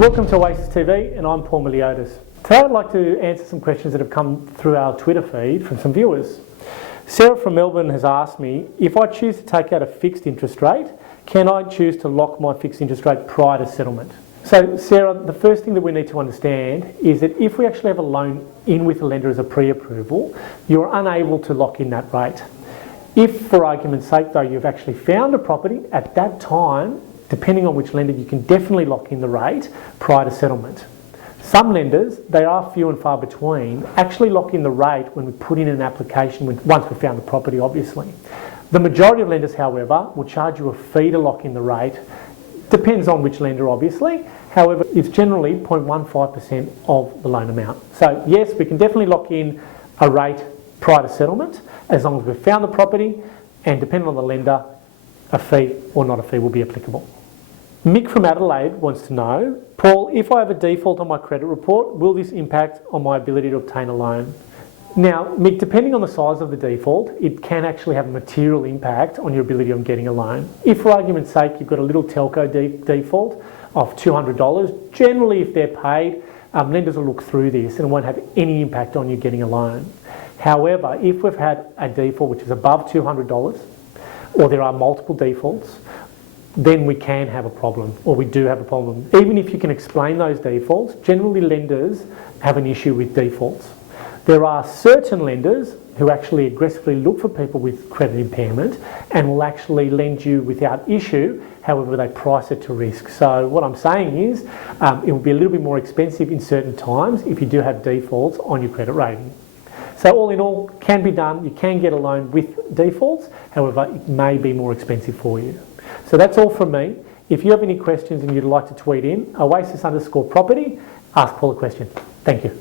Welcome to Oasis TV, and I'm Paul Myliotis. Today I'd like to answer some questions that have come through our Twitter feed from some viewers. Sarah from Melbourne has asked me, if I choose to take out a fixed interest rate, can I choose to lock my fixed interest rate prior to settlement? So Sarah, the first thing that we need to understand is that if we actually have a loan in with a lender as a pre-approval, you're unable to lock in that rate. If, for argument's sake though, you've actually found a property, at that time, depending on which lender, you can definitely lock in the rate prior to settlement. Some lenders, they are few and far between, actually lock in the rate when we put in an application, once we've found the property obviously. The majority of lenders, however, will charge you a fee to lock in the rate. Depends on which lender obviously, however it's generally 0.15% of the loan amount. So yes, we can definitely lock in a rate prior to settlement as long as we've found the property, and depending on the lender, a fee or not a fee will be applicable. Mick from Adelaide wants to know, Paul, if I have a default on my credit report, will this impact on my ability to obtain a loan? Now, Mick, depending on the size of the default, it can actually have a material impact on your ability on getting a loan. If, for argument's sake, you've got a little telco default of $200, generally if they're paid, lenders will look through this and it won't have any impact on you getting a loan. However, if we've had a default which is above $200, or there are multiple defaults, then we can have a problem, or we do have a problem. Even if you can explain those defaults, generally lenders have an issue with defaults. There are certain lenders who actually aggressively look for people with credit impairment and will actually lend you without issue, however they price it to risk. So what I'm saying is it will be a little bit more expensive in certain times if you do have defaults on your credit rating. So all in all, can be done. You can get a loan with defaults, however it may be more expensive for you. So that's all from me. If you have any questions and you'd like to tweet in, Oasis_property, ask Paul a question. Thank you.